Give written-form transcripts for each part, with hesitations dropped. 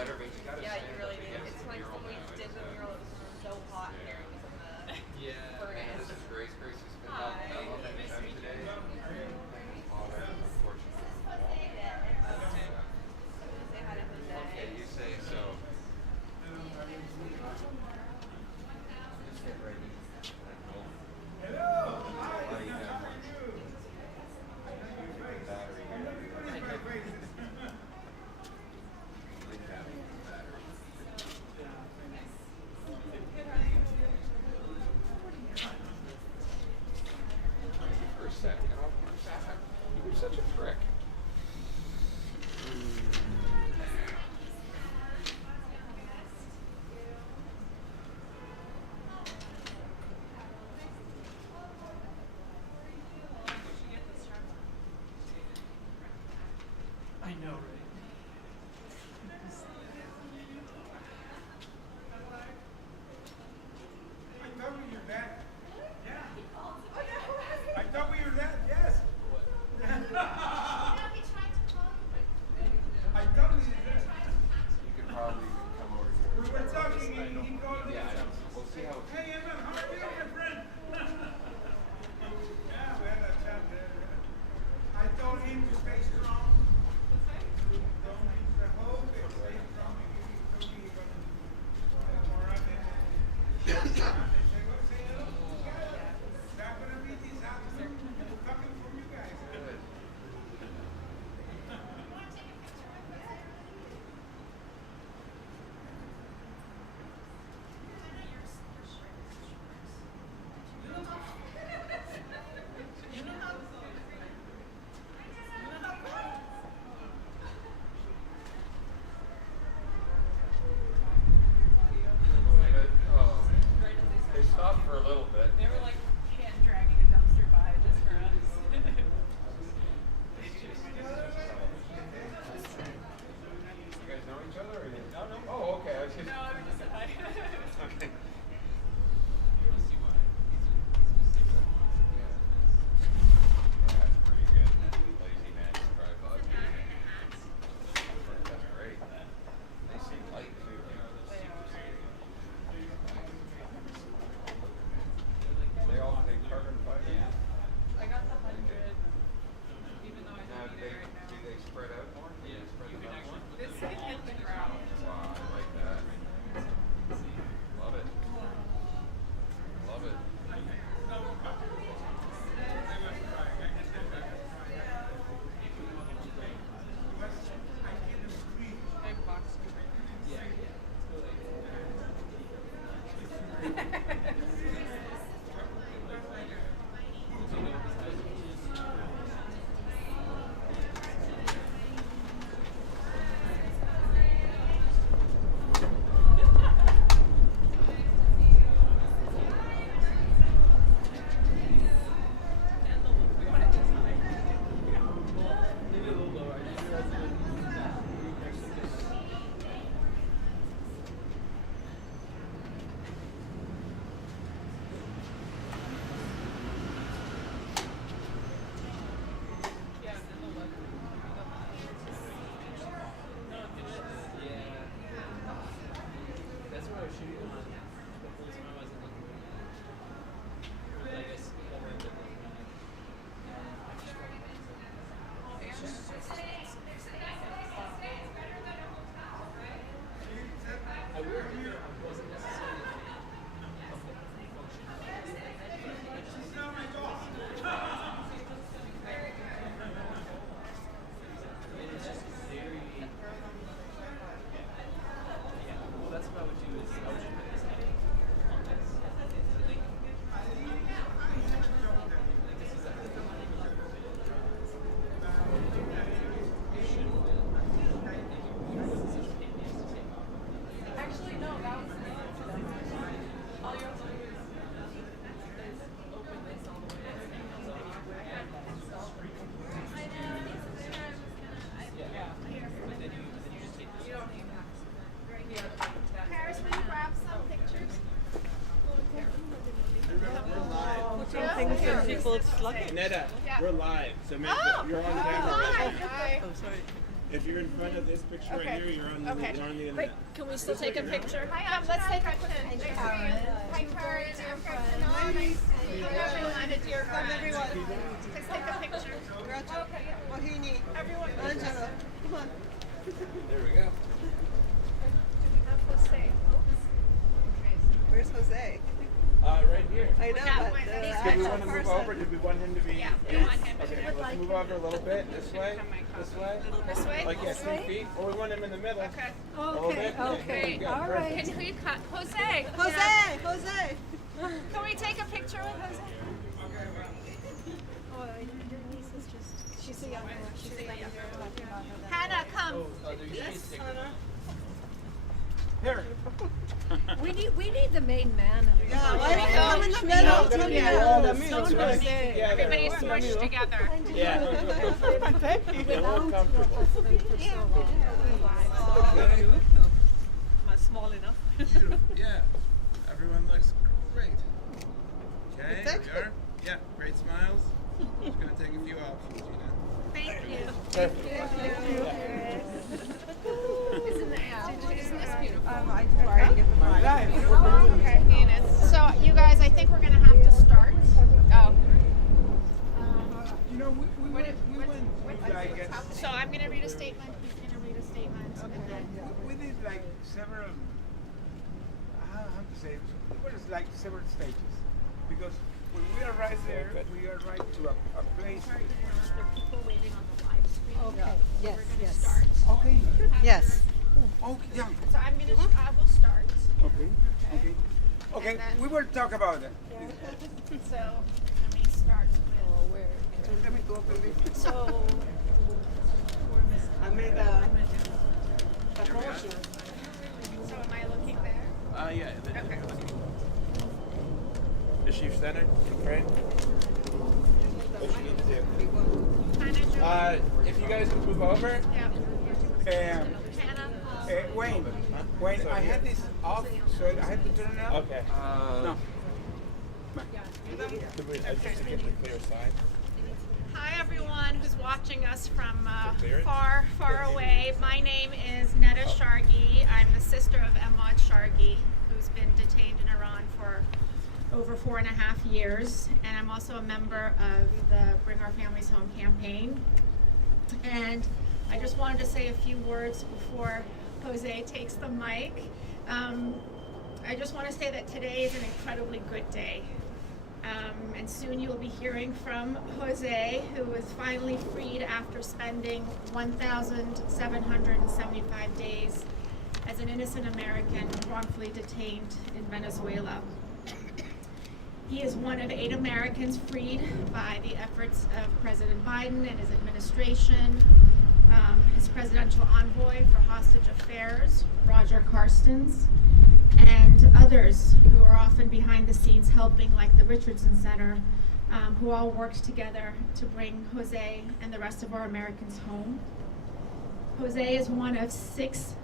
Yeah, you really do. It's like when we did the mural, it was so hot here. It was in the furnace. This is Grace. Grace has been Hi. helping anytime today. Say hi to Jose. Okay, you say so. Just get ready. Hello. How are you? Battery. For a second, you're such a prick. I know, right? I thought we were that. Yeah. I thought we were that. Yes. I thought we were that. You could probably come over here. We were talking and he called me. Yeah, I know. We'll see how. Hey, Emma, how are you, my friend? Yeah, we had that chat there. I told him to stay strong. Don't lose the hope and stay strong. And he told me he's going to do more of it. Say hello to you guys. Not going to be this afternoon. Talking from you guys. Good. Oh, they stopped for a little bit. They were like hand dragging a dumpster by just for us. You guys know each other? Or you? No. Oh, okay. I was just. No, I would just say hi. Okay. Yeah, that's pretty good. Lazy man to drive by. That's great. They seem light too. They all take carbon fiber. I got the 100, even though I Now, don't do need it right now. they spread out more? Yeah, spread them out more. This thing hit the ground. Wow, I like that. Love it. Love it. Big box. Yeah, and the look. No, do it. That's what I was shooting on. The first time I wasn't looking at it. I guess the one that was running. It's just so expensive. I wasn't necessarily a fan of the function. And it's just very. Yeah, well, that's what I would do is I would just put this head on this. Like this is Actually, no, that was all you have to do is open this all the way. Yeah. But then you just take this. You don't need Paris, will you grab some pictures? We're live. Yeah. Things that people it's lucky. Netta, Yeah. we're live. So Oh, you're on camera hi. right now. Hi. Oh, sorry. If you're in front of this picture right here, you're on the internet. Wait, can we still take a picture? Let's take a picture. Hi, Pereria, dear friend. Ladies, Everyone, a dear friend. everyone. Let's take a picture. Gretchen, Mohini, Everyone. Angela, come on. There we go. Where's Jose? Right here. I know, but Did we want to move over? Did we want him to be? Yeah, we want him to Okay, let's move over a little bit. This way. This way. This way? Like, yeah, 2 feet. Or we want him in the middle. Okay. A little bit. Okay, Good, all perfect. right. Can we cut Jose? Jose, Jose. Can we take a picture with Jose? Oh, your niece is just, she's a young girl. She's a young girl. Hannah, come. Oh, there you go. Here. We need the main man. Yeah, why don't you come in the middle? It's gonna Come be here. all The the middle. together. Everybody smushed together. Yeah. They're more comfortable. Am I small enough? Yeah. Everyone looks great. Okay, Thank there we are. Yeah, great smiles. Just gonna take a few options, you know. Thank you. Perfect. Isn't this beautiful? I tried to get the My life. Okay. So, you guys, I think we're going to have to start. Oh. You know, we went like So, I'm going to read a statement. He's going to read a statement. And then we did like several. How to say? It was like several stages because when we arrived there, we arrived to a place. there are people waiting on the live stream. Okay, yes, We're going to yes. start. Okay. Yes. Okay. Yeah. So, I will start. Okay. Okay. Okay. And then- We will talk about that. So, let me start with. So let me go up a little. So, I made a motion. so am I looking there? Yeah. Okay. Is she centered? Right? What you need to do? Kind of If you guys would move over. Yeah. Um, Hannah. Wayne, I had this off, so I had to turn it on. Okay. No. Just to get the clear side. Hi everyone who's watching us from Clear it? far, far away. My name is Netta Shargi. I'm the sister of Ahmad Shargi, who's been detained in Iran for over 4.5 years. And I'm also a member of the Bring Our Families Home campaign. And I just wanted to say a few words before Jose takes the mic. I just want to say that today is an incredibly good day. And soon you'll be hearing from Jose, who was finally freed after spending 1,775 days as an innocent American wrongfully detained in Venezuela. He is one of 8 Americans freed by the efforts of President Biden and his administration, his presidential envoy for hostage affairs, Roger Carstens, and others who are often behind the scenes helping, like the Richardson Center, who all worked together to bring Jose and the rest of our Americans home. Jose is one of 6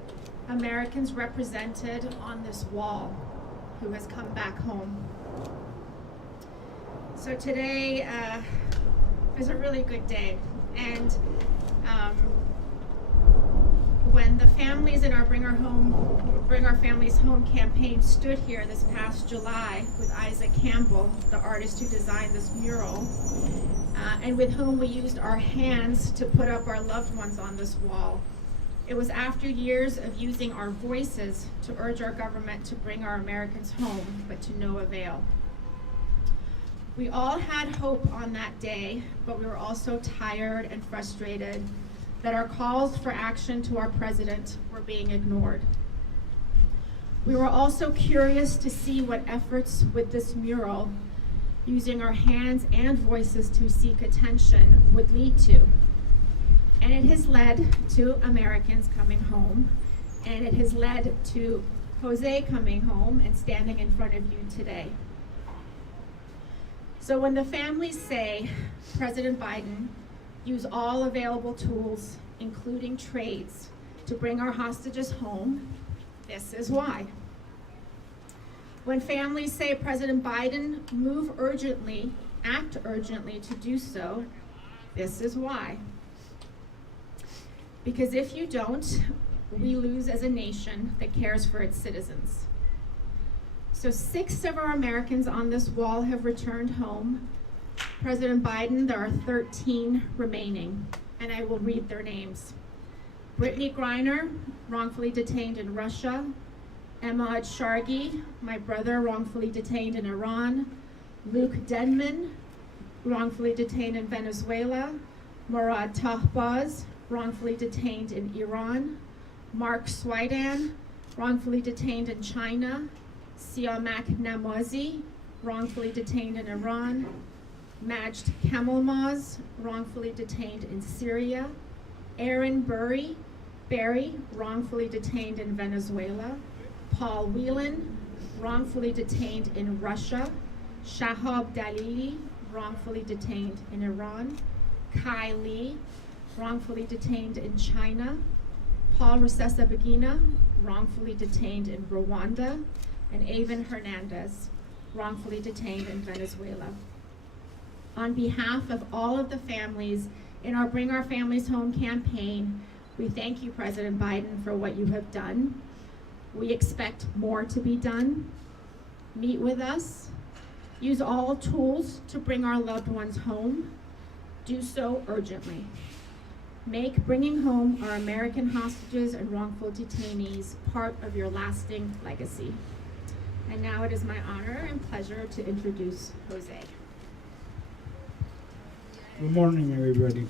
Americans represented on this wall who has come back home. So today is a really good day, and when the families in our Bring Our Families Home campaign stood here this past July with Isaac Campbell, the artist who designed this mural, and with whom we used our hands to put up our loved ones on this wall, it was after years of using our voices to urge our government to bring our Americans home, but to no avail. We all had hope on that day, but we were also tired and frustrated that our calls for action to our president were being ignored. We were also curious to see what efforts with this mural, using our hands and voices to seek attention, would lead to. And it has led to Americans coming home, and it has led to Jose coming home and standing in front of you today. So when the families say, President Biden, use all available tools, including trades, to bring our hostages home, this is why. When families say, President Biden, move urgently, act urgently to do so, this is why. Because if you don't, we lose as a nation that cares for its citizens. So 6 of our Americans on this wall have returned home. President Biden, there are 13 remaining, and I will read their names. Brittany Griner, wrongfully detained in Russia. Emma Shargi, my brother, wrongfully detained in Iran. Luke Denman, wrongfully detained in Venezuela. Murad Tahbaz, wrongfully detained in Iran. Mark Swidan, wrongfully detained in China. Siamak Namazi, wrongfully detained in Iran. Majd Kamelmaz, wrongfully detained in Syria. Aaron Berry, wrongfully detained in Venezuela. Paul Whelan, wrongfully detained in Russia. Shahab Dalili, wrongfully detained in Iran. Kai Lee, wrongfully detained in China. Paul Rusesabagina, wrongfully detained in Rwanda. And Avon Hernandez, wrongfully detained in Venezuela. On behalf of all of the families in our Bring Our Families Home campaign, we thank you, President Biden, for what you have done. We expect more to be done. Meet with us. Use all tools to bring our loved ones home. Do so urgently. Make bringing home our American hostages and wrongful detainees part of your lasting legacy. And now it is my honor and pleasure to introduce Jose. Good morning, everybody.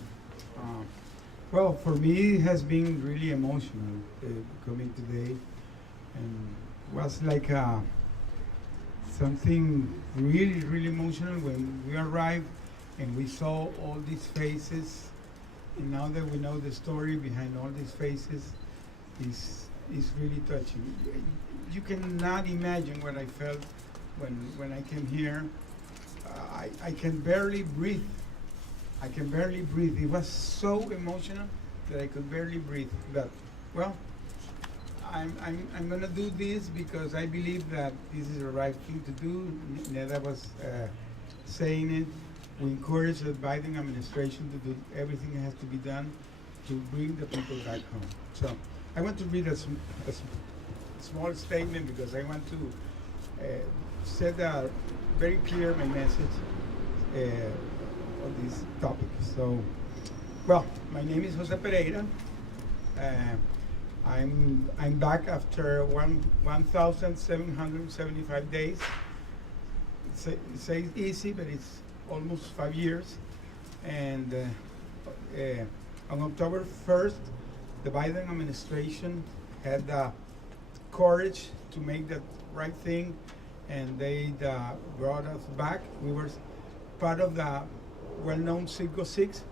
Well, for me, it has been really emotional coming today, and was like something really, really emotional when we arrived and we saw all these faces. And now that we know the story behind all these faces, is really touching. You cannot imagine what I felt when I came here. I can barely breathe. I can barely breathe. It was so emotional that I could barely breathe. But well, I'm gonna do this because I believe that this is the right thing to do. Neda was saying it. We encourage the Biden administration to do everything that has to be done to bring the people back home. So I want to read a small statement because I want to set very clear my message on this topic. So, well, my name is Jose Pereira. I'm back after 1,775 days. It says easy, but it's almost 5 years. And on October 1st, the Biden administration had the courage to make the right thing, and they brought us back. We were part of the well-known Circle 6.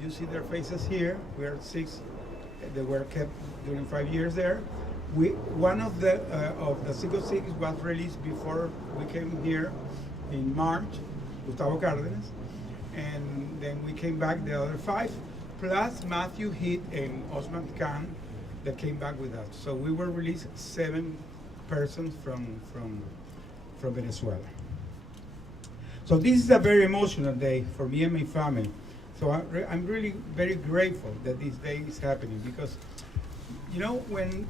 You see their faces here. We are 6 that were kept during 5 years there. One of the Circle 6 was released before we came here in March, Gustavo Cárdenas, and then we came back the other 5, plus Matthew Heath and Osman Khan that came back with us. So we were released 7 persons from Venezuela. So this is a very emotional day for me and my family. So I'm really very grateful that this day is happening because, you know, when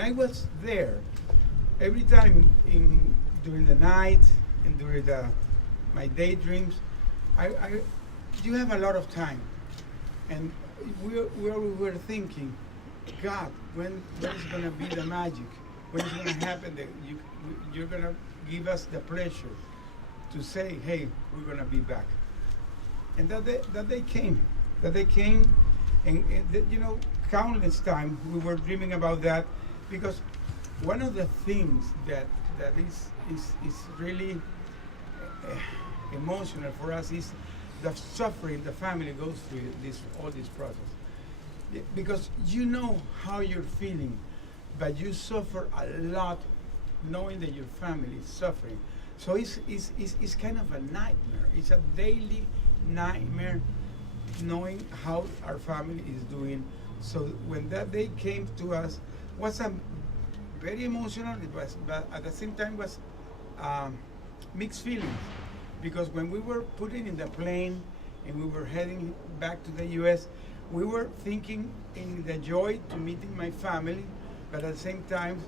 I was there, every time during the night and during my daydreams, you have a lot of time, and we were thinking, God, when is gonna be the magic? When is gonna happen that you're gonna give us the pleasure to say, hey, we're gonna be back? And that day came, and you know, countless times we were dreaming about that, because one of the things that is really emotional for us is the suffering the family goes through all this process. Because you know how you're feeling, but you suffer a lot knowing that your family is suffering. So it's kind of a nightmare. It's a daily nightmare knowing how our family is doing. So when that day came to us, was very emotional. It was, but at the same time was mixed feelings, because when we were putting in the plane and we were heading back to the U.S., we were thinking in the joy to meeting my family, but at the same time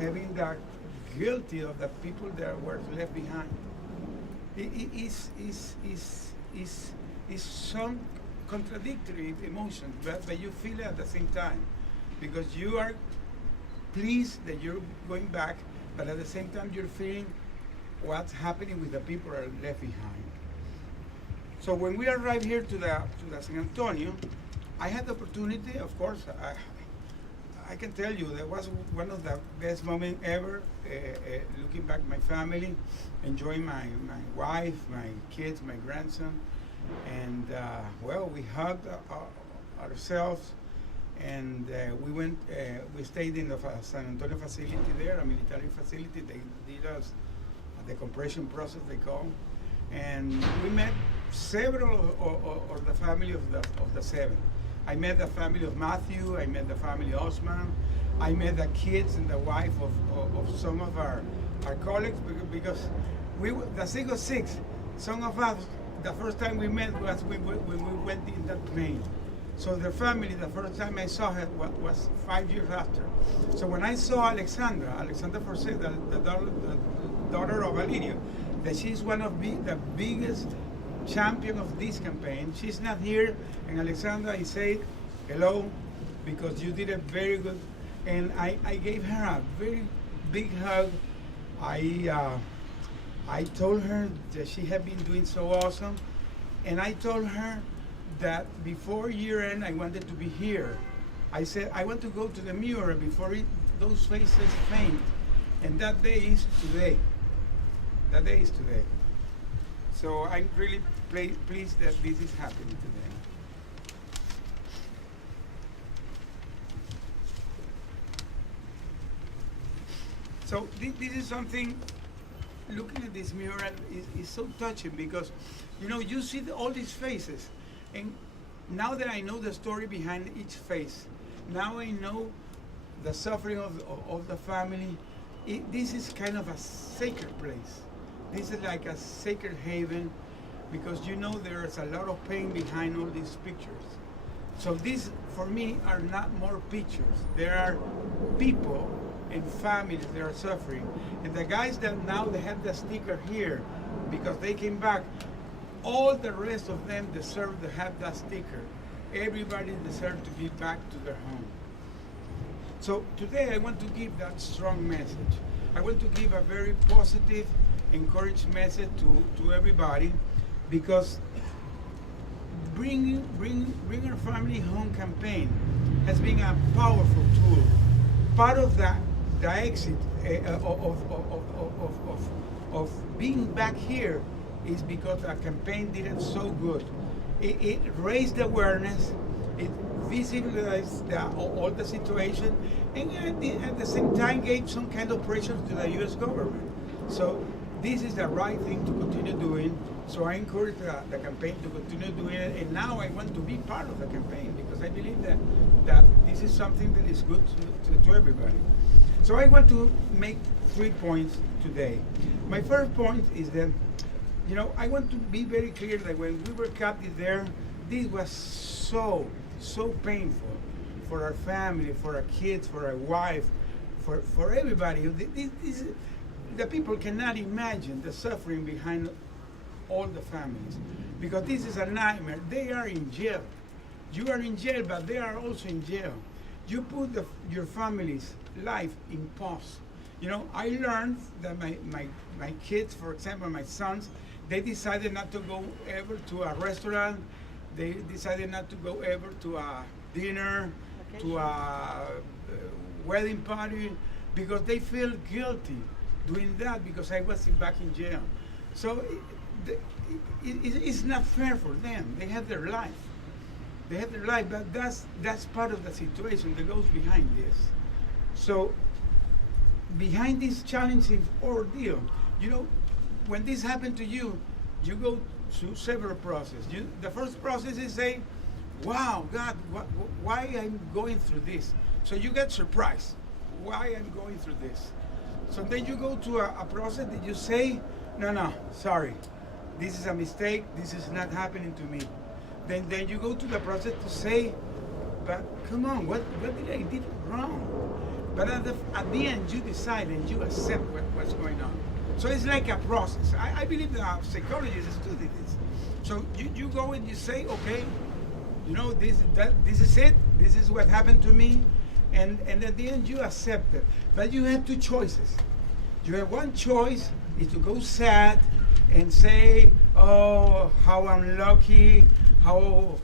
having the guilty of the people that were left behind. Is some contradictory emotion, but you feel it at the same time, because you are pleased that you're going back, but at the same time you're feeling what's happening with the people that are left behind. So when we arrived here to the San Antonio, I had the opportunity, of course, I can tell you that was one of the best moments ever, looking back at my family, enjoying my wife, my kids, my grandson, and well, we hugged ourselves, and we stayed in the San Antonio facility there, a military facility. They did us the compression process, they call, and we met several of the family of the 7. I met the family of Matthew, I met the family of Osman, I met the kids and the wife of some of our colleagues, because the 6 of 6, some of us, the first time we met was when we went in that plane. So the family, the first time I saw her was 5 years after. So when I saw Alexandra Forsyth, the daughter of Valerio, that she's one of the biggest champion of this campaign. She's not here, and Alexandra, I said hello, because you did a very good, and I gave her a very big hug. I told her that she had been doing so awesome, and I told her that before year end I wanted to be here. I said I want to go to the mural before those faces faint, and that day is today. That day is today. So I'm really pleased that this is happening today. So this is something, looking at this mural is so touching, because you see all these faces, and now that I know the story behind each face, now I know the suffering of the family. This is kind of a sacred place. This is like a sacred haven, because there's a lot of pain behind all these pictures. So these, for me, are not more pictures. There are people and families that are suffering. And the guys that now they have the sticker here, because they came back, all the rest of them deserve to have that sticker. Everybody deserves to be back to their home. So today I want to give that strong message. I want to give a very positive, encouraged message to everybody, because bring our family home campaign has been a powerful tool. Part of the exit of being back here is because the campaign did it so good. It raised the awareness, it visibilized all the situation, and at the same time gave some kind of pressure to the U.S. government. So this is the right thing to continue doing. So I encourage the campaign to continue doing it, and now I want to be part of the campaign, because I believe that this is something that is good to everybody. So I want to make 3 points today. My first point is that, I want to be very clear that when we were captive there, this was so painful for our family, for our kids, for our wife, for everybody. The people cannot imagine the suffering behind all the families, because this is a nightmare. They are in jail. You are in jail, but they are also in jail. You put your family's life in pause. I learned that my kids, for example, my sons, they decided not to go ever to a restaurant. They decided not to go ever to a dinner, to a wedding party, because they feel guilty doing that, because I was back in jail. So it's not fair for them. They have their life. They have their life, but that's part of the situation that goes behind this. So behind this challenging ordeal, when this happened to you, you go through several processes. The first process is saying, wow, God, why I'm going through this? So you get surprised. Why I'm going through this? So then you go to a process that you say, no, sorry. this is a mistake, this is not happening to me. Then you go to the process to say, but come on, what did I did wrong? But at the end, you decide and you accept what's going on. So it's like a process. I believe that psychologists study this. So you go and you say, okay, you know, this is it. This is what happened to me, and at the end you accept it. But you have two choices. You have one choice is to go sad and say, oh, how unlucky, how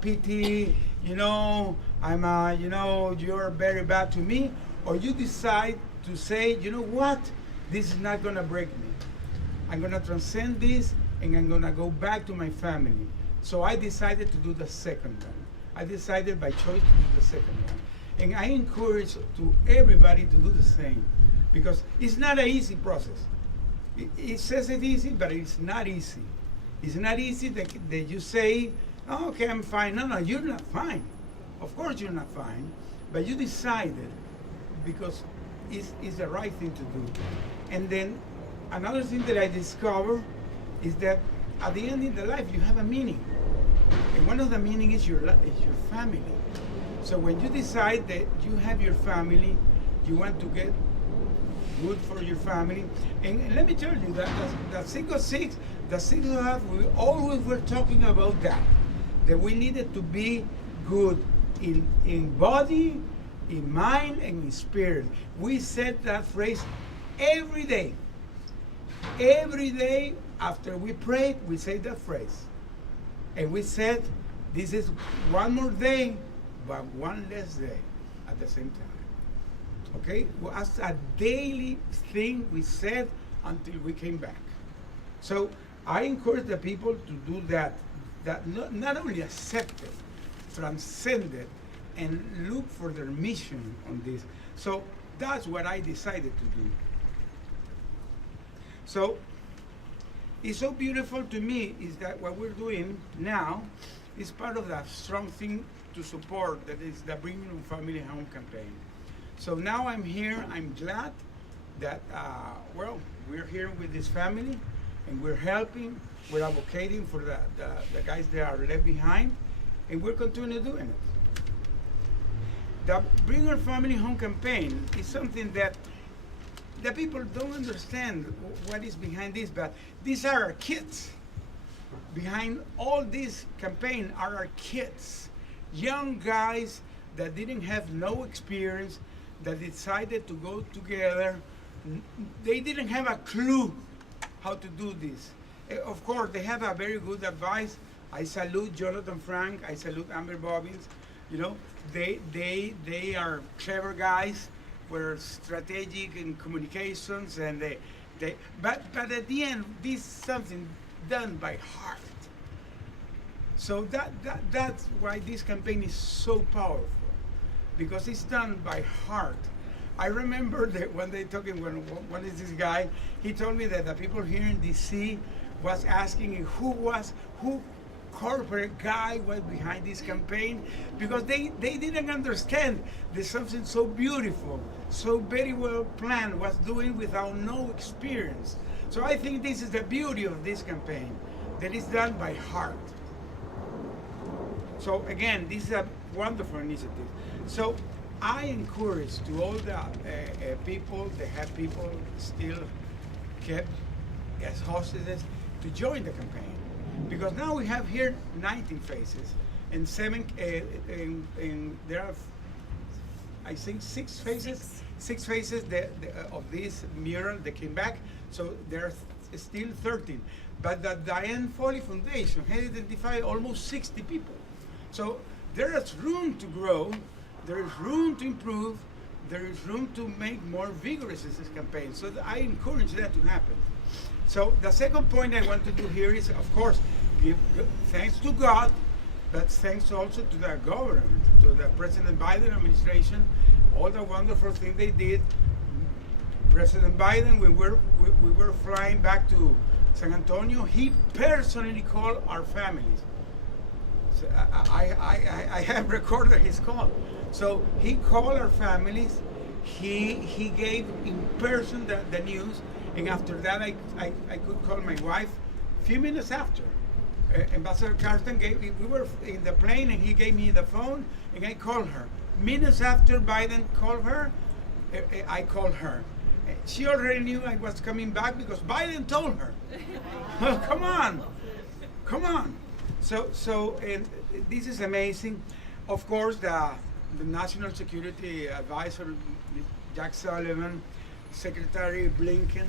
pity, you know, you know, you're very bad to me. Or you decide to say, you know what, this is not gonna break me. I'm gonna transcend this and I'm gonna go back to my family. So I decided to do the second one. I decided by choice to do the second one. And I encourage to everybody to do the same, because it's not an easy process. It says it's easy, but it's not easy. It's not easy that you say, oh, okay, I'm fine. No, you're not fine. Of course you're not fine, but you decided because it's the right thing to do. And then another thing that I discovered is that at the end of the life you have a meaning. And one of the meaning is your family. So when you decide that you have your family, you want to get good for your family. And let me tell you that the 606, the 605, we always were talking about that we needed to be good in body, in mind, and in spirit. We said that phrase every day. Every day after we prayed, we say that phrase. And we said, this is one more day, but one less day at the same time. Okay? Well, as a daily thing we said until we came back. So I encourage the people to do that not only accept it, transcend it, and look for their mission on this. So that's what I decided to do. So it's so beautiful to me is that what we're doing now is part of that strong thing to support, that is the Bringing Family Home campaign. So now I'm here, I'm glad that, we're here with this family and we're helping, we're advocating for the guys that are left behind, and we're continuing doing it. The Bring Our Family Home campaign is something that the people don't understand what is behind this, but these are our kids. Behind all this campaign are our kids, young guys that didn't have no experience, that decided to go together. They didn't have a clue how to do this. Of course, they have a very good advice. I salute Jonathan Frank, I salute Amber Bobbins. You know, they are clever guys, were strategic in communications, and but at the end, this is something done by heart. So that's why this campaign is so powerful, because it's done by heart. I remember that when they talking, when is this guy, he told me that the people here in DC was asking who corporate guy was behind this campaign, because they didn't understand there's something so beautiful, so very well planned, was doing without no experience. So I think this is the beauty of this campaign, that is done by heart. So again, this is a wonderful initiative. So I encourage to all the people, that have people still kept as hostages, to join the campaign. Because now we have here 19 faces, and there are, I think, six faces of this mural that came back. So there are still 13. But the Diane Foley Foundation has identified almost 60 people. So there is room to grow, there is room to improve, there is room to make more vigorous this campaign. So I encourage that to happen. So the second point I want to do here is, of course, give thanks to God, but thanks also to the government, to the President Biden administration, all the wonderful things they did. President Biden, we were flying back to San Antonio, he personally called our families. So I have recorded his call. So he called our families, he gave in person the news, and after that I could call my wife few minutes after, Ambassador Carson we were in the plane and he gave me the phone and I called her. Minutes after Biden called her, I called her. She already knew I was coming back because Biden told her. Oh, come on, come on. So and this is amazing. Of course, the National Security Advisor, Jack Sullivan, Secretary Blinken,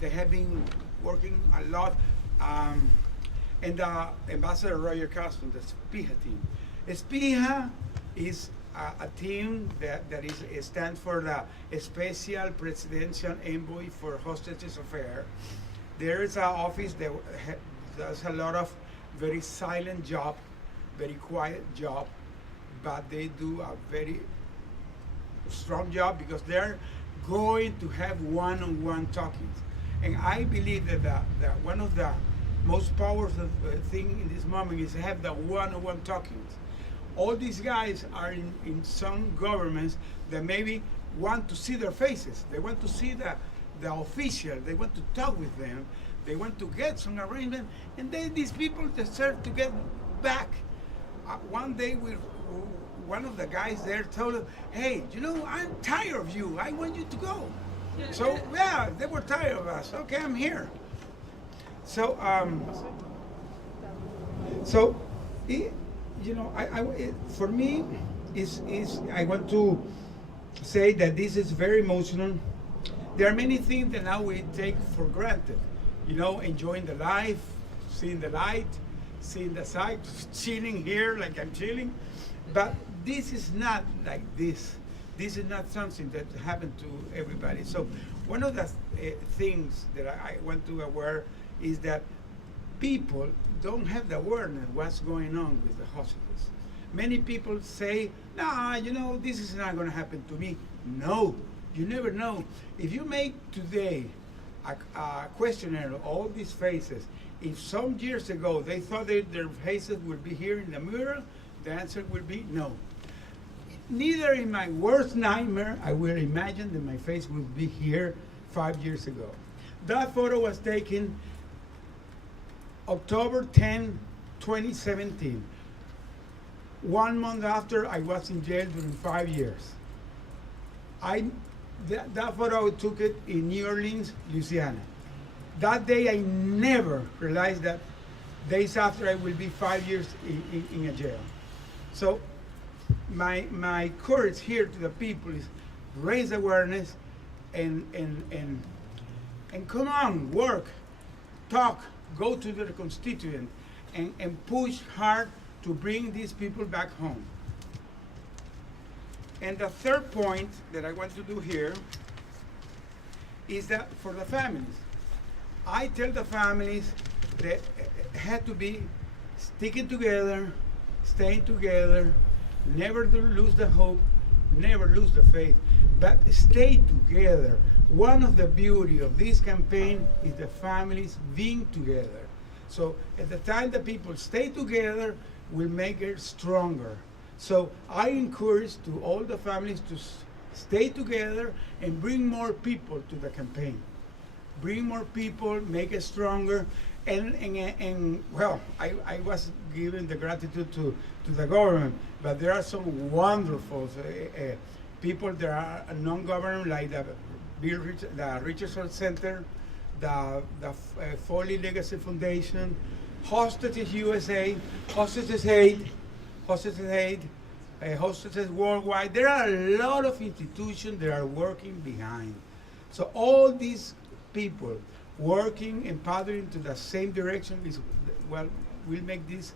they have been working a lot. And Ambassador Roger Castro, the SPIHA team. SPIHA is a team that stands for the Special Presidential Envoy for Hostages Affairs. There is an office that does a lot of very silent job, very quiet job, but they do a very strong job because they're going to have one-on-one talkings. And I believe that one of the most powerful thing in this moment is to have the one-on-one talkings. All these guys are in some governments that maybe want to see their faces. They want to see the official. They want to talk with them. They want to get some arrangement. And then these people deserve to get back. One day, one of the guys there told him, hey, you know, I'm tired of you. I want you to go. So, yeah, they were tired of us. Okay, I'm here. So, you know, for me, I want to say that this is very emotional. There are many things that now we take for granted. You know, enjoying the life, seeing the light, seeing the sight, chilling here like I'm chilling. But this is not like this. This is not something that happened to everybody. So one of the things that I want to aware is that people don't have the awareness what's going on with the hostages. Many people say, nah, you know, this is not going to happen to me. No, you never know. If you make today a questionnaire of all these faces, if some years ago they thought that their faces would be here in the mural, the answer would be no. Neither in my worst nightmare I will imagine that my face would be here 5 years ago. That photo was taken October 10, 2017. 1 month after I was in jail during 5 years. That photo I took it in New Orleans, Louisiana. That day I never realized that days after I will be 5 years in a jail. So my courage here to the people is raise awareness and come on, work, talk, go to their constituent and push hard to bring these people back home. And the third point that I want to do here is that for the families. I tell the families that had to be sticking together, staying together, never to lose the hope, never lose the faith, but stay together. One of the beauty of this campaign is the families being together. So at the time the people stay together, will make it stronger. So I encourage to all the families to stay together and bring more people to the campaign. Bring more people, make it stronger. And well, I was given the gratitude to the government, but there are some wonderful people that are non-government, like the Richardson Center, the Foley Legacy Foundation, Hostages USA, Hostages Aid, Hostages Worldwide. There are a lot of institutions that are working behind. So all these people working and paddling to the same direction is, well, will make this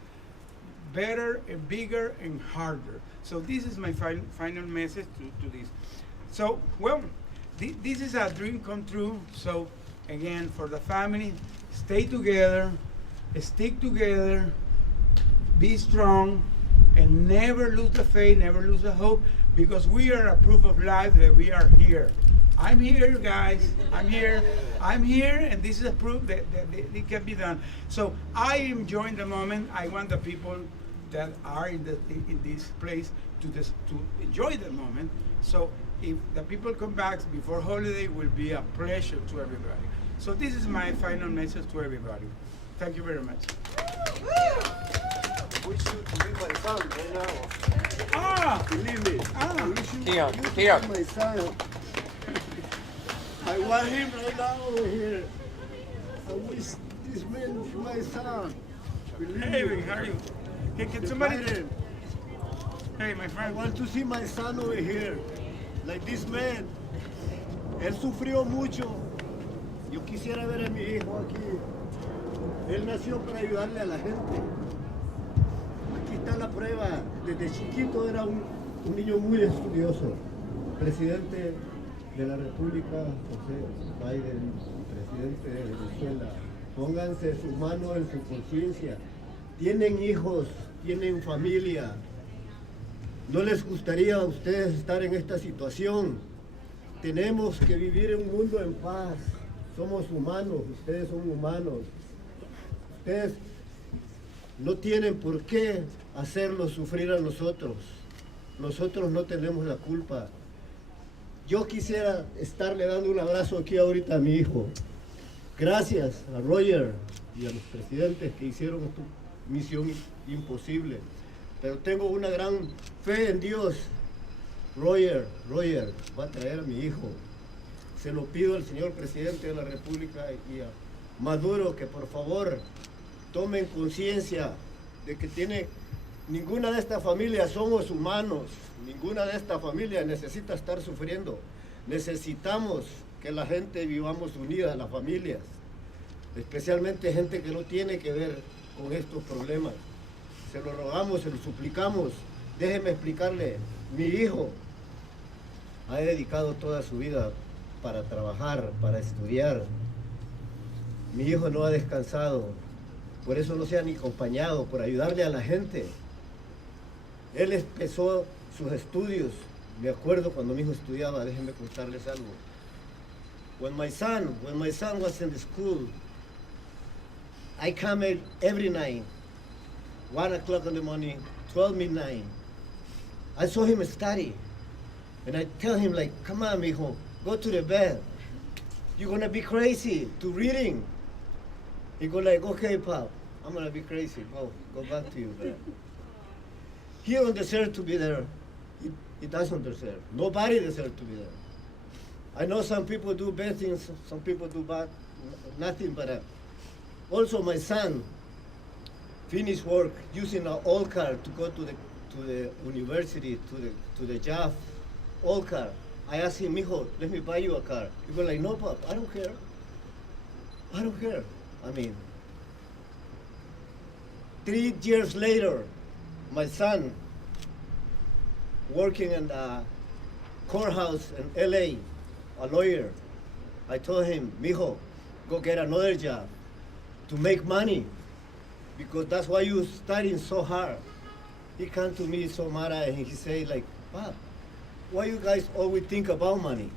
better and bigger and harder. So this is my final message to this. So, well, this is a dream come true. So again, for the family, stay together, stick together, be strong, and never lose the faith, never lose the hope, because we are a proof of life that we are here. I'm here, guys. I'm here, and this is a proof that it can be done. So I am enjoying the moment. I want the people that are in this place to enjoy the moment. So if the people come back before holiday, it will be a pleasure to everybody. So this is my final message to everybody. Thank you very much. Wish you to be my son right now. Ah! Believe me. I wish you, Here, you to here. be my son. I want him right now over here. I wish this man is my son. Believe Hey, me. how are you? Hey, can The somebody? Biden. Hey, my I friend. want to see my son over here. Like this man. Él sufrió mucho. Yo quisiera ver a mi hijo aquí. Él nació para ayudarle a la gente. Aquí está la prueba. Desde chiquito era un niño muy estudioso. Presidente de la República, José Biden, presidente de Venezuela. Pónganse su mano en su conciencia. Tienen hijos, tienen familia. ¿No les gustaría a ustedes estar en esta situación? Tenemos que vivir en un mundo en paz. Somos humanos, ustedes son humanos. Ustedes no tienen por qué hacernos sufrir a nosotros. Nosotros no tenemos la culpa. Yo quisiera estarle dando un abrazo aquí ahorita a mi hijo. Gracias a Roger y a los presidentes que hicieron esta misión imposible. Pero tengo una gran fe en Dios. Roger va a traer a mi hijo. Se lo pido al señor presidente de la República y a Maduro que por favor tomen conciencia de que ninguna de estas familias somos humanos, ninguna de estas familias necesita estar sufriendo. Necesitamos que la gente vivamos unidas, las familias, especialmente gente que no tiene que ver con estos problemas. Se lo rogamos, se lo suplicamos. Déjeme explicarle, mi hijo ha dedicado toda su vida para trabajar, para estudiar. Mi hijo no ha descansado, por eso no se ha ni acompañado, por ayudarle a la gente. Él empezó sus estudios, me acuerdo cuando mi hijo estudiaba, déjenme contarles algo. When my son was in the school, I come every night, 1 o'clock in the morning, 12 midnight. I saw him study, and I tell him like, come on, mijo, go to the bed. You're gonna be crazy to reading. He go like, okay, Pop, I'm gonna be crazy. Go back to your bed. He don't deserve to be there. He doesn't deserve. Nobody deserves to be there. I know some people do bad things, some people do bad, nothing, but also my son finished work using an old car to go to the university, to the job, old car. I asked him, mijo, let me buy you a car. He was like, no, Pop, I don't care. I don't care. I mean, 3 years later, my son, working in the courthouse in LA, a lawyer, I told him, mijo, go get another job to make money, because that's why you're studying so hard. He came to me so mad and he said like, Pop, why you guys always think about money?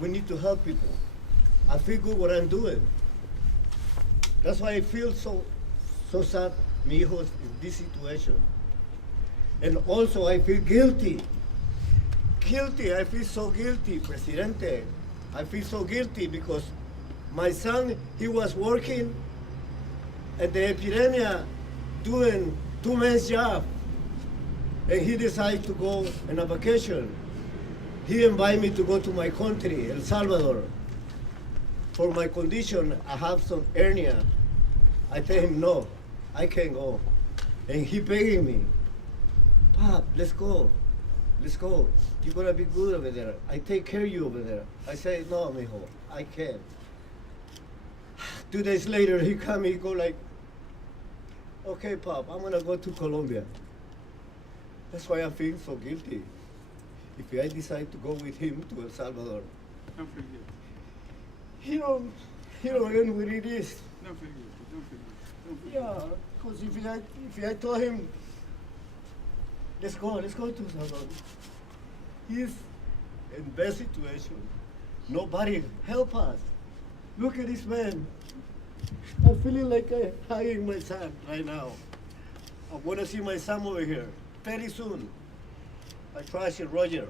We need to help people. I feel good what I'm doing. That's why I feel so sad, mi hijo, in this situation. And also I feel guilty. I feel so guilty, Presidente. I feel so guilty because my son, he was working at the Pereria doing 2 months job. And he decided to go on a vacation. He invited me to go to my country, El Salvador. For my condition, I have some hernia. I tell him, no, I can't go. And he begging me, Pop, let's go. You're gonna be good over there. I take care of you over there. I say, no, mijo, I can't. 2 days later, he come, he go like, okay, Pop, I'm gonna go to Colombia. That's why I feel so guilty. If I decide to go with him to El Salvador, Don't feel guilty. he don't know what it is. Don't feel guilty. Don't feel guilty. Don't feel Yeah, because if I told him, let's go to Salvador, he's in bad situation. Nobody help us. Look at this man. I'm feeling like I'm hugging my son right now. I want to see my son over here very soon. I trust in Roger.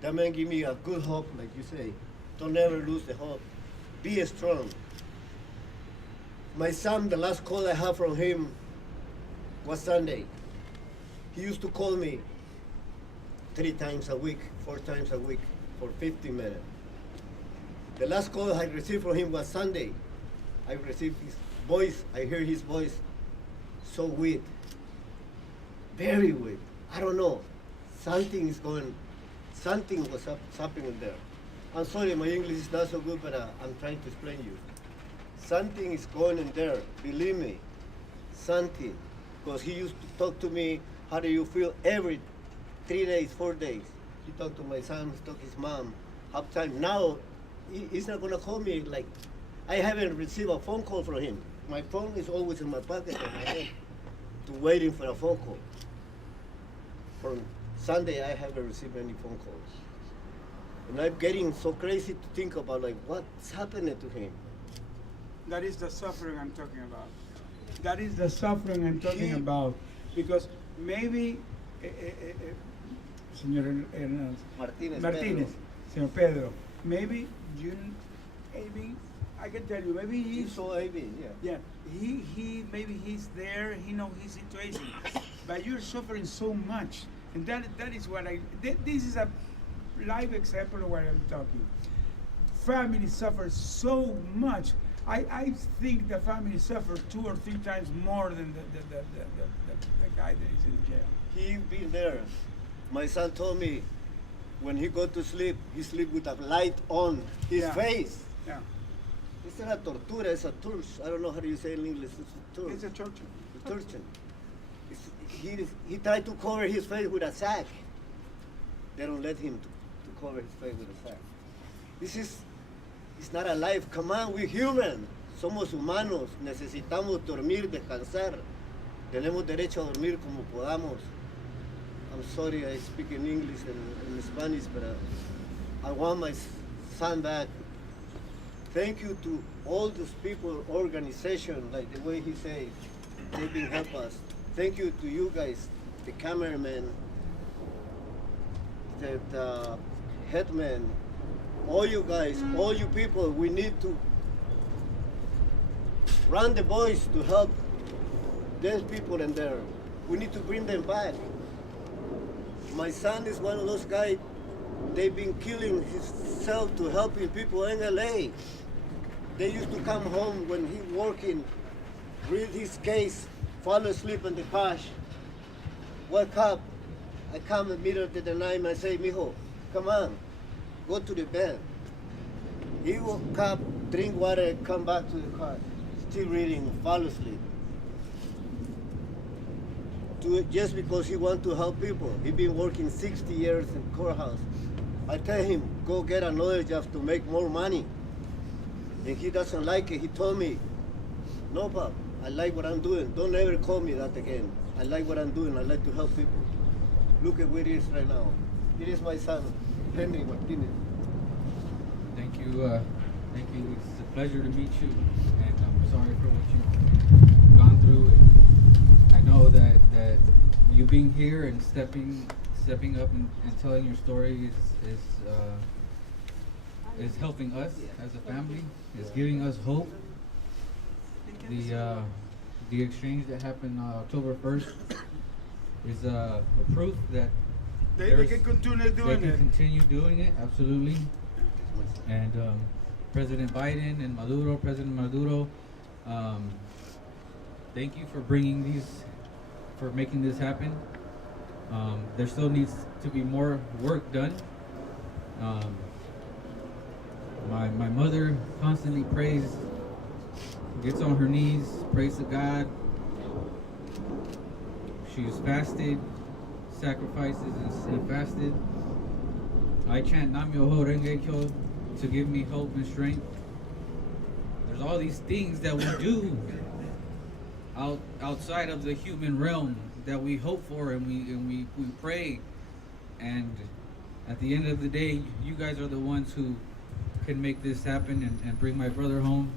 That man give me a good hope, like you say. Don't ever lose the hope. Be strong. My son, the last call I have from him was Sunday. He used to call me 3 times a week, 4 times a week for 50 minutes. The last call I received from him was Sunday. I received his voice, I hear his voice, so weak, very weak. I don't know, something was happening there. I'm sorry, my English is not so good, but I'm trying to explain you. Something is going in there, believe me, something. Because he used to talk to me, how do you feel, every 3 days, 4 days. He talked to my son, he talked to his mom, half time. Now, he's not gonna call me like, I haven't received a phone call from him. My phone is always in my pocket on my head, to waiting for a phone call. From Sunday, I haven't received any phone calls. And I'm getting so crazy to think about like, what's happening to him? That is the suffering I'm talking about. That is the suffering I'm talking about. Because maybe, Señor Hernández, Martínez, Martínez, Señor Pedro, maybe I can tell you, maybe He's so heavy, yeah. yeah, maybe he's there, he knows his situation, but you're suffering so much, and that is what this is a live example of what I'm talking. Family suffers so much. I think the family suffers 2 or 3 times more than the guy that is in jail. He been there. My son told me when he go to sleep, he sleep with a light on his Yeah. face. Yeah, It's not a tortura, it's a torch. I don't know how do you say in English. It's a torch. it's a torture. It's torture. He tried to cover his face with a sack. They don't let him to cover his face with a sack. It's not a life. Come on, we're human. Somos humanos. Necesitamos dormir, descansar. Tenemos derecho a dormir como podamos. I'm sorry I speak in English and in Spanish, but I want my son back. Thank you to all those people, organization, like the way he said, they've been help us. Thank you to you guys, the cameraman, the headman, all you guys, all you people. We need to run the boys to help those people in there. We need to bring them back. My son is one of those guys, they've been killing himself to helping people in LA. They used to come home when he working, read his case, fall asleep in the couch, wake up. I come in the middle of the night and I say, mijo, come on, go to the bed. He woke up, drink water, come back to the car, still reading, fall asleep. Just because he want to help people. He been working 60 years in courthouse. I tell him, go get another job to make more money. And he doesn't like it. He told me, no, Pop, I like what I'm doing. Don't ever call me that again. I like what I'm doing. I like to help people. Look at where he is right now. It is my son, Henry Martinez. Thank you. Thank you. It's a pleasure to meet you, and I'm sorry for what you've gone through. And I know that you being here and stepping up and telling your story is helping us as a family. Is giving us hope. The exchange that happened October 1st is a proof that They can continue doing it. Continue doing it, absolutely. And President Biden and President Maduro, thank you for making this happen. There still needs to be more work done. My mother constantly prays, gets on her knees, prays to God. She's fasted, sacrifices and fasted. I chant Nam Myoho Renge Kyo to give me hope and strength. There's all these things that we do outside of the human realm that we hope for and we pray, and at the end of the day, you guys are the ones who can make this happen and bring my brother home.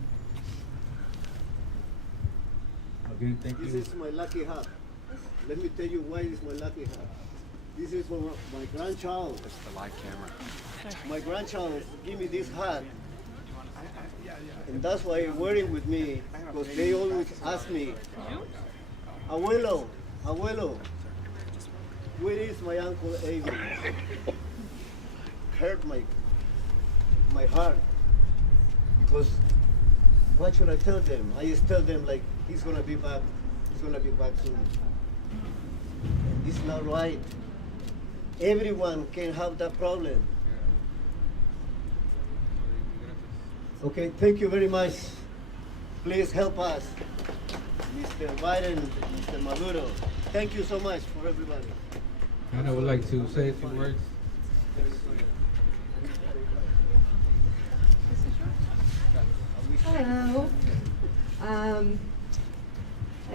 Again, thank you. This is my lucky hat. Let me tell you why it's my lucky hat. This is for my grandchild. That's the live camera. My grandchild gave me this hat. And that's why they're worrying with me, because they always ask me, Abuelo, Abuelo, where is my Uncle Avery? Hurt my heart. Because what should I tell them? I just tell them like he's gonna be back soon. It's not right. Everyone can have that problem. Okay, thank you very much. Please help us. Mr. Biden, Mr. Maduro. Thank you so much for everybody. And I would like to say a few words. Hello. I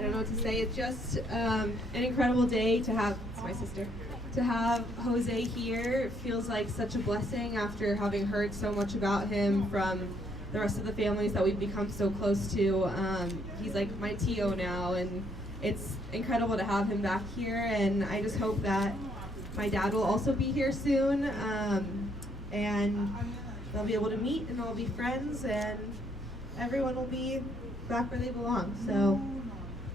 don't know what to say. It's just an incredible day to have, it's my sister, to have Jose here. It feels like such a blessing after having heard so much about him from the rest of the families that we've become so close to. He's like my Tio now, and it's incredible to have him back here. And I just hope that my dad will also be here soon, and they'll be able to meet and all be friends, and everyone will be back where they belong. So,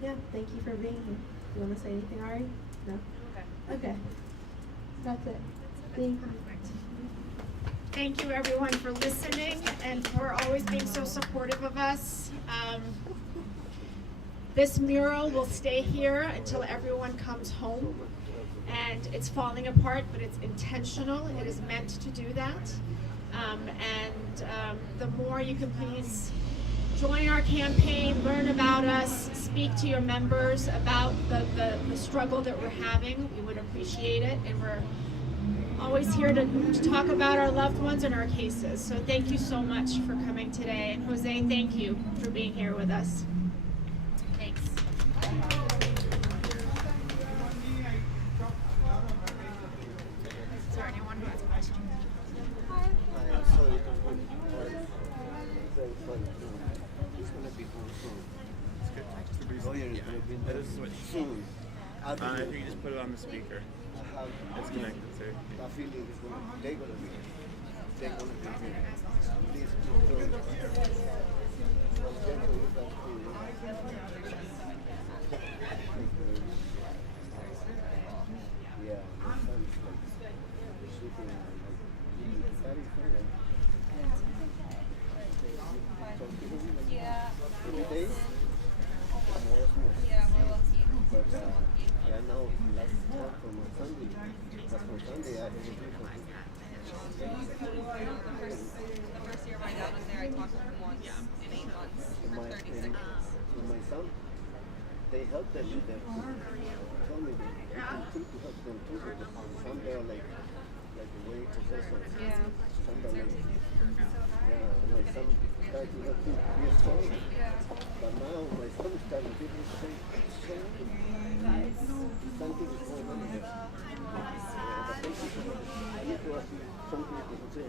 yeah, thank you for being here. You want to say anything, Ari? No? Okay. That's it. Thank you. Thank you everyone for listening and for always being so supportive of us. This mural will stay here until everyone comes home. And it's falling apart, but it's intentional. It is meant to do that. The more you can please join our campaign, learn about us, speak to your members about the struggle that we're having, we would appreciate it. And we're always here to talk about our loved ones and our cases. So thank you so much for coming today. And Jose, thank you for being here with us. Thanks. Is there anyone who has questions? I'm sorry. Very sorry. He's gonna be home soon. Lawyer is gonna be there soon. I If you just put it on the speaker, have it's connected to. a feeling they're gonna be here. They're gonna be here. Please don't. Yeah, my son's like shooting like every day. But yeah, now last talk from Sunday. Last from Sunday, I had The first year my dad was there, I talked to him once in 8 months for 30 seconds. and my son, they helped them with their food. Told me that they continue to help them too, because some they are like the way professors. Yeah. Some are like, yeah, my son tried to help him be strong. But now my son is starting to say, something is going on there. But thank you so much. I need to ask you something to say.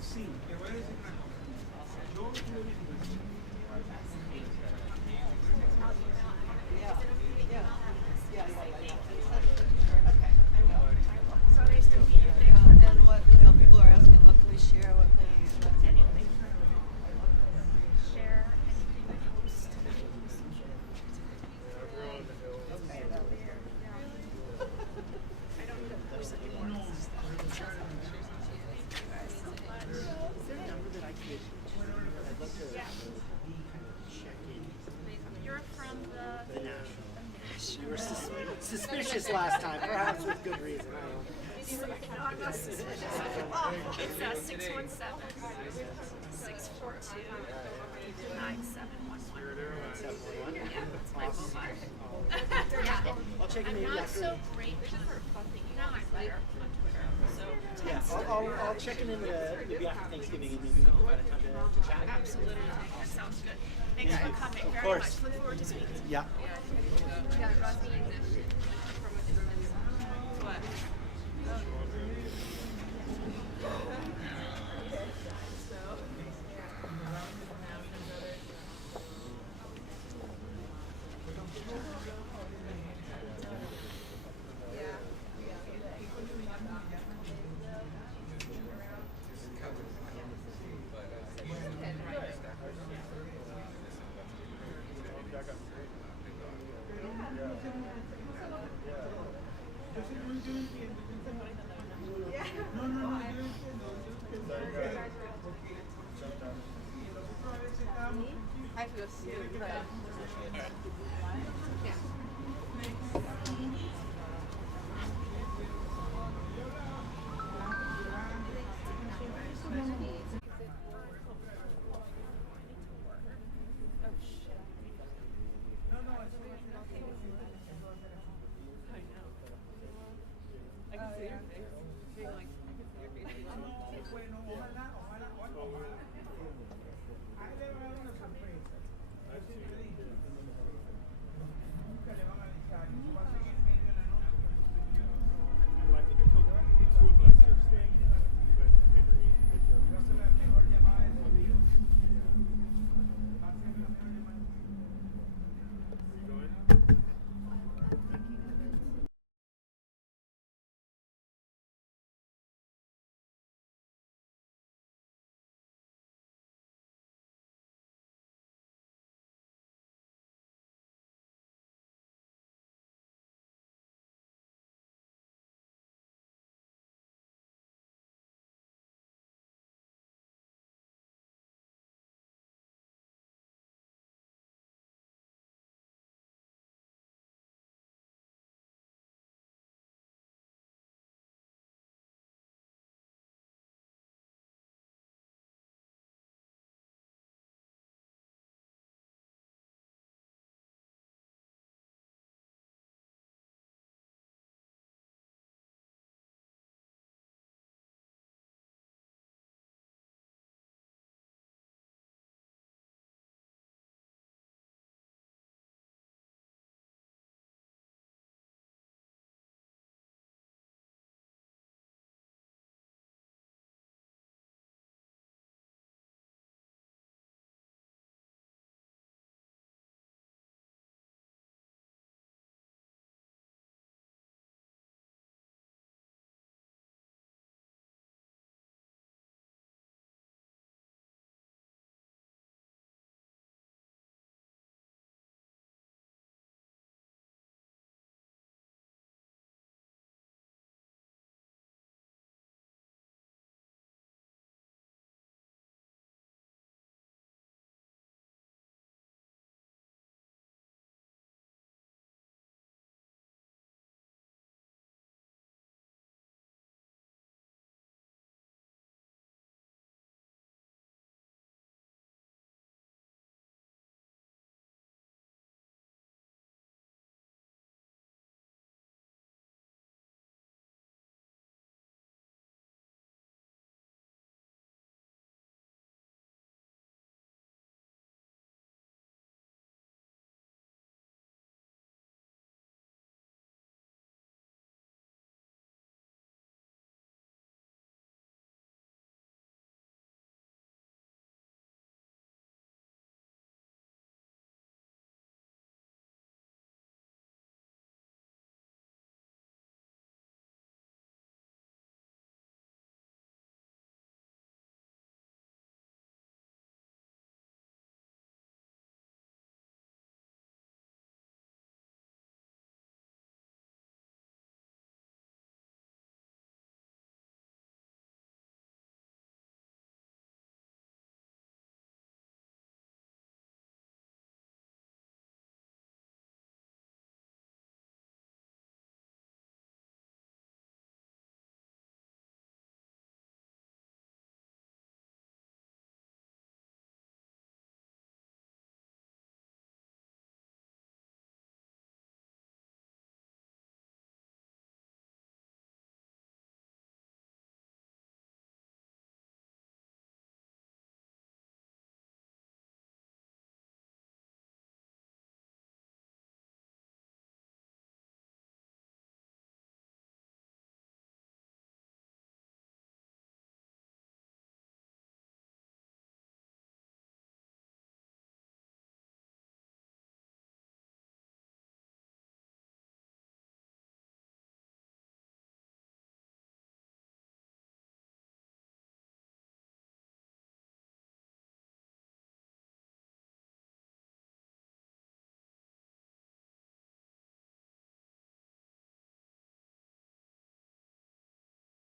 Sí, te voy a decir una cosa. And what people are asking, what can we share? What can we Anything. Share anything, post. I don't need a post anymore. Yeah. You're from the You were suspicious last time, perhaps with good reason. I don't know. No, I'm not suspicious. Oh, it's 617 642 9711. Yeah, that's my mobile. Yeah, I'll check in I'm maybe not after. so great with now I'm better on Twitter. So Yeah, text. I'll check in maybe after Thanksgiving and maybe we can find a time to chat. Absolutely. That sounds good. Thanks for coming Of very course. much. Look forward to speaking to you. Yeah. What? yo entiendo. No, yo entiendo. Porque nosotros a veces estábamos contigo. I feel stupid. Quiere que te- Yeah.